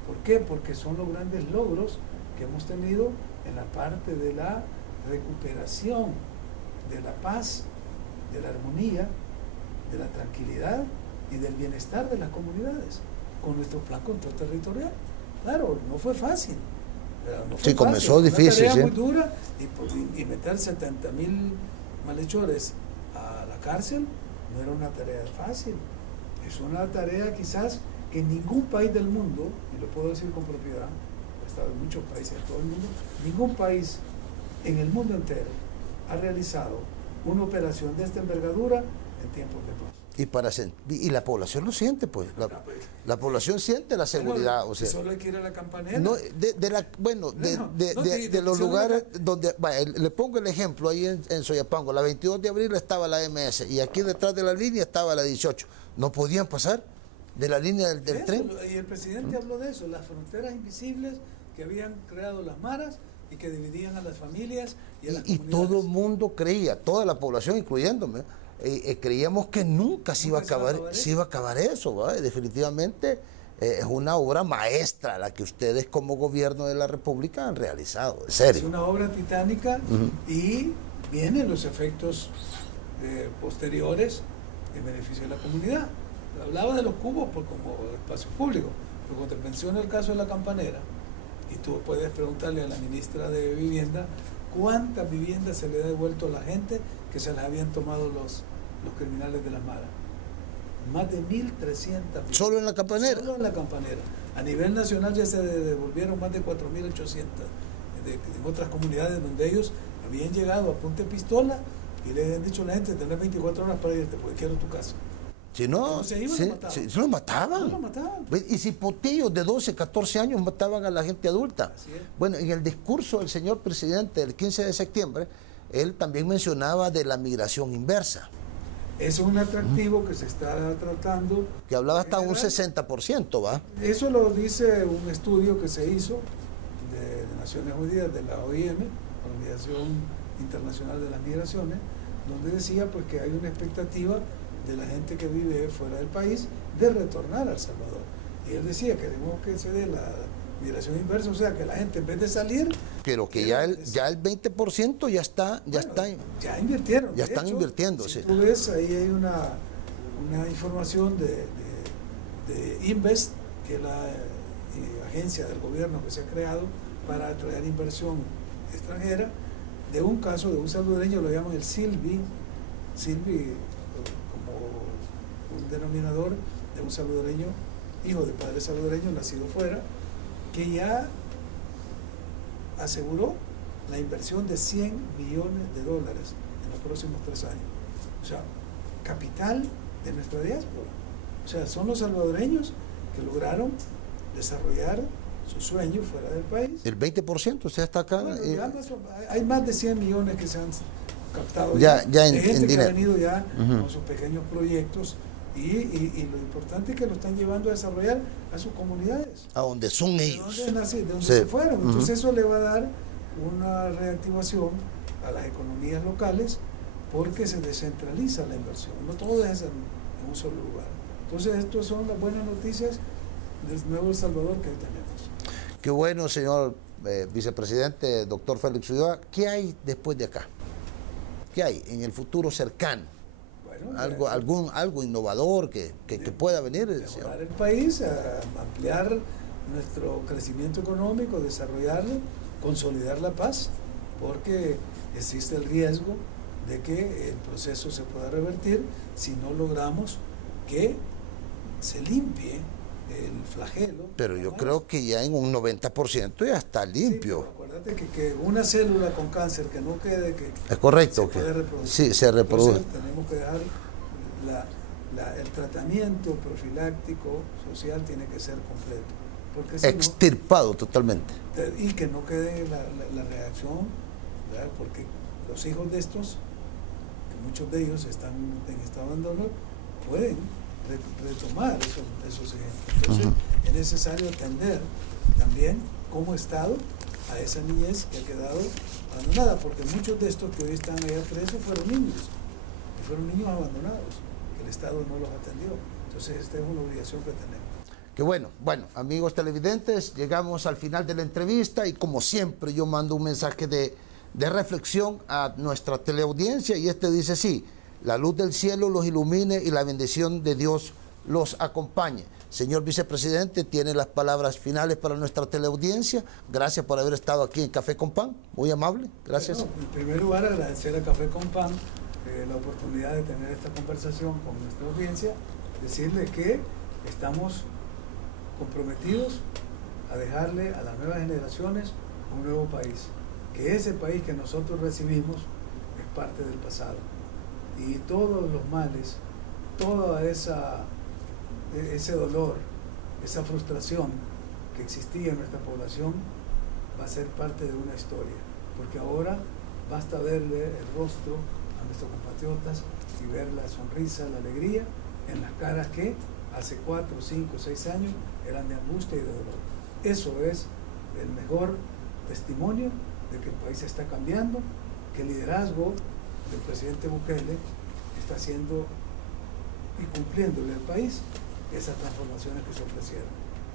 ¿Por qué? Porque son los grandes logros que hemos tenido en la parte de la recuperación de la paz, de la armonía, de la tranquilidad y del bienestar de las comunidades con nuestro plan control territorial. Claro, no fue fácil. No fue sí, comenzó difícil. Una tarea ¿sí? muy dura y meter 70.000 malhechores a la cárcel no era una tarea fácil. Es una tarea quizás que ningún país del mundo, y lo puedo decir con propiedad, he estado en muchos países en todo el mundo, ningún país en el mundo entero ha realizado una operación de esta envergadura en tiempos de paz. Y la población lo siente, pues. La población siente la seguridad. Bueno, o sea, solo hay que ir a la Campanera. No, de los lugares donde... Vaya, le pongo el ejemplo ahí en Soyapango. La 22 de abril estaba la MS y aquí detrás de la línea estaba la 18. No podían pasar de la línea del tren. Y el presidente habló de eso, las fronteras invisibles que habían creado las maras y que dividían a las familias y a las comunidades. Todo el mundo creía, toda la población, incluyéndome, creíamos que nunca se iba a acabar eso, ¿verdad? Definitivamente es una obra maestra la que ustedes como gobierno de la República han realizado, en serio. Es una obra titánica y vienen los efectos posteriores en beneficio de la comunidad. Hablaba de los cubos como espacio público, pero cuando te menciono el caso de la Campanera, y tú puedes preguntarle a la ministra de Vivienda cuántas viviendas se le ha devuelto a la gente que se las habían tomado los criminales de las maras. Más de 1.300. ¿Solo en la Campanera? Solo en la Campanera. A nivel nacional ya se devolvieron más de 4.800 en otras comunidades donde ellos habían llegado a punta de pistola y le habían dicho a la gente: tener 24 horas para irte porque quiero tu casa. Si no, se lo mataban. Y si potillos de 12, 14 años mataban a la gente adulta. Bueno, en el discurso del señor presidente del 15 de septiembre, él también mencionaba de la migración inversa. Es un atractivo que se está tratando. Que hablaba hasta un 60%, ¿va? Eso lo dice un estudio que se hizo de Naciones Unidas, de la OIM, Organización Internacional de las Migraciones, donde decía pues que hay una expectativa de la gente que vive fuera del país de retornar a El Salvador. Y él decía: queremos que se dé la migración inversa, o sea, que la gente en vez de salir... Pero que ya el 20% ya está... Ya invirtieron. Ya están invirtiendo, si tú ves, ahí hay una información de Invest, que es la agencia del gobierno que se ha creado para atraer inversión extranjera, de un caso de un salvadoreño, lo llaman el Silvi, como un denominador de un salvadoreño, hijo de padres salvadoreños, nacido fuera, que ya aseguró la inversión de $100 millones en los próximos 3 años. O sea, capital de nuestra diáspora. O sea, son los salvadoreños que lograron desarrollar su sueño fuera del país. El 20%, o sea, está acá. Bueno, hay más de 100 millones que se han captado ya en gente dinero. Que ha venido ya con sus pequeños proyectos y lo importante es que lo están llevando a desarrollar a sus comunidades. A donde son ellos. De donde se fueron. Entonces eso le va a dar una reactivación a las economías locales porque se descentraliza la inversión. No todo es en un solo lugar. Entonces estas son las buenas noticias del nuevo El Salvador que tenemos. Qué bueno, señor vicepresidente, doctor Félix Ulloa. ¿Qué hay después de acá? ¿Qué hay en el futuro cercano? Bueno, algo innovador que pueda venir. Mejorar el país, a ampliar nuestro crecimiento económico, desarrollarlo, consolidar la paz, porque existe el riesgo de que el proceso se pueda revertir si no logramos que se limpie el flagelo. Pero yo creo que ya en un 90% ya está limpio. Sí, acuérdate que una célula con cáncer que no quede, que es correcto, se puede reproducir. Sí, se reproduce. Entonces, tenemos que dejar el tratamiento profiláctico social tiene que ser completo. Porque si extirpado totalmente. Y que no quede la reacción, ¿verdad? Porque los hijos de estos, que muchos de ellos están en estado de abandono, pueden retomar esos ejemplos. Entonces, es necesario atender también como Estado a esa niñez que ha quedado abandonada, porque muchos de estos que hoy están allá presos fueron niños abandonados, que el Estado no los atendió. Entonces, esta es una obligación que tenemos. Que bueno, amigos televidentes, llegamos al final de la entrevista y como siempre yo mando un mensaje de reflexión a nuestra teleaudiencia y dice sí, la luz del cielo los ilumine y la bendición de Dios los acompañe. Señor vicepresidente, tiene las palabras finales para nuestra teleaudiencia. Gracias por haber estado aquí en Café con Pan, muy amable, gracias. Bueno, en primer lugar agradecer a Café con Pan la oportunidad de tener esta conversación con nuestra audiencia, decirle que estamos comprometidos a dejarle a las nuevas generaciones un nuevo país, que ese país que nosotros recibimos es parte del pasado y todos los males, toda ese dolor, esa frustración que existía en nuestra población va a ser parte de una historia, porque ahora basta verle el rostro a nuestros compatriotas y ver la sonrisa, la alegría en las caras que hace 4, 5, 6 años eran de angustia y de dolor. Eso es el mejor testimonio de que el país está cambiando, que el liderazgo del presidente Bukele está haciendo y cumpliéndole al país esas transformaciones que se ofrecieron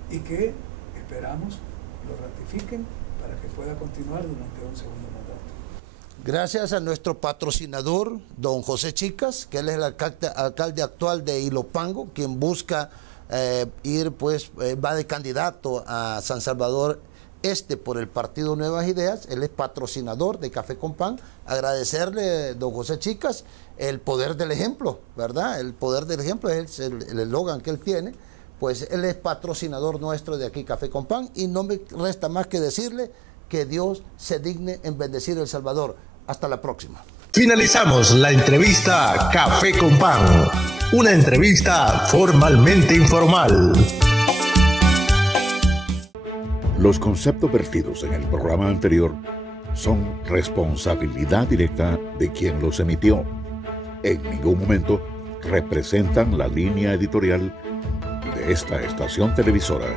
y que esperamos lo ratifiquen para que pueda continuar durante un segundo mandato. Gracias a nuestro patrocinador, don José Chicas, que él es el alcalde actual de Ilopango, quien busca va de candidato a San Salvador Este por el partido Nuevas Ideas. Él es patrocinador de Café con Pan. Agradecerle, don José Chicas, el poder del ejemplo, ¿verdad? El poder del ejemplo es el eslogan que él tiene. Pues él es patrocinador nuestro de aquí, Café con Pan, y no me resta más que decirle que Dios se digne en bendecir El Salvador. Hasta la próxima. Finalizamos la entrevista Café con Pan, una entrevista formalmente informal. Los conceptos vertidos en el programa anterior son responsabilidad directa de quien los emitió. En ningún momento representan la línea editorial de esta estación televisora.